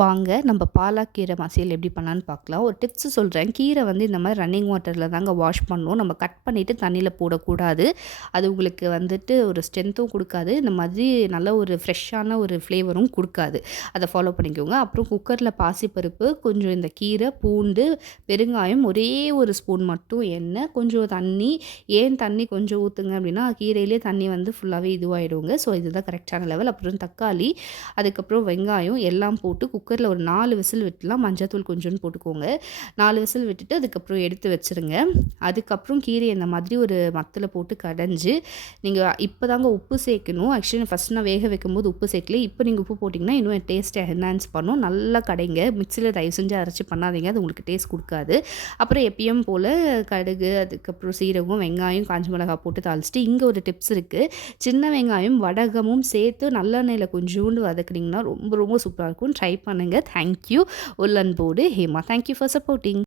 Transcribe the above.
வாங்க நம்ம பாலாக்கீரை மசியல் எப்படி பண்ணலான்னு பார்க்கலாம். ஒரு டிப்ஸ் சொல்கிறேன். கீரை வந்து இந்த மாதிரி ரன்னிங் வாட்டரில் தாங்க வாஷ் பண்ணணும். நம்ம கட் பண்ணிவிட்டு தண்ணியில் போடக்கூடாது. அது உங்களுக்கு வந்துட்டு ஒரு ஸ்ட்ரென்த்தும் கொடுக்காது. இந்த மாதிரி நல்ல ஒரு ஃப்ரெஷ்ஷான ஒரு ஃப்ளேவரும் கொடுக்காது. அதை ஃபாலோ பண்ணிக்கோங்க. அப்புறம் குக்கரில் பாசிப்பருப்பு, கொஞ்சம் இந்த கீரை, பூண்டு, பெருங்காயம், ஒரே ஒரு ஸ்பூன் மட்டும் எண்ணெய், கொஞ்சம் தண்ணி. ஏன் தண்ணி கொஞ்சம் ஊற்றுங்க அப்படின்னா கீரையிலே தண்ணி வந்து ஃபுல்லாகவே இதுவாகிடுங்க. ஸோ இதுதான் கரெக்டான லெவல். அப்புறம் தக்காளி, அதுக்கப்புறம் வெங்காயம் எல்லாம் போட்டு குக்கரில் ஒரு 4 விசில் விட்டுலாம். மஞ்சத்தூள் கொஞ்சோன்னு போட்டுக்கோங்க. 4 விசில் விட்டுட்டு அதுக்கப்புறம் எடுத்து வச்சுருங்க. அதுக்கப்புறம் கீரையை இந்த மாதிரி ஒரு மத்தில் போட்டு கடைஞ்சி நீங்கள் இப்போ தாங்க உப்பு சேர்க்கணும். ஆக்சுவலி ஃபஸ்ட் நான் வேக வைக்கும்போது உப்பு சேர்க்கல. இப்போ நீங்கள் உப்பு போட்டிங்கன்னா இன்னும் டேஸ்ட்டை என்ஹான்ஸ் பண்ணும். நல்லா கடைங்க. மிக்சியில் தயவு செஞ்சு அரைச்சி பண்ணாதீங்க. அது உங்களுக்கு டேஸ்ட் கொடுக்காது. அப்புறம் எப்பயும் போல் கடுகு, அதுக்கப்புறம் சீரகம், வெங்காயம், காஞ்ச மிளகாய் போட்டு தாளிச்சிட்டு இங்கே ஒரு டிப்ஸ் இருக்குது. சின்ன வெங்காயம் வடகமும் சேர்த்து நல்லெண்ணெயில் கொஞ்சோண்டு வதக்குனிங்கன்னா ரொம்ப ரொம்ப சூப்பராக இருக்கும். ட்ரை பண்ணுங்கள். தேங்க்யூ. உல்லன்போடு ஹேமா. Thank you for supporting.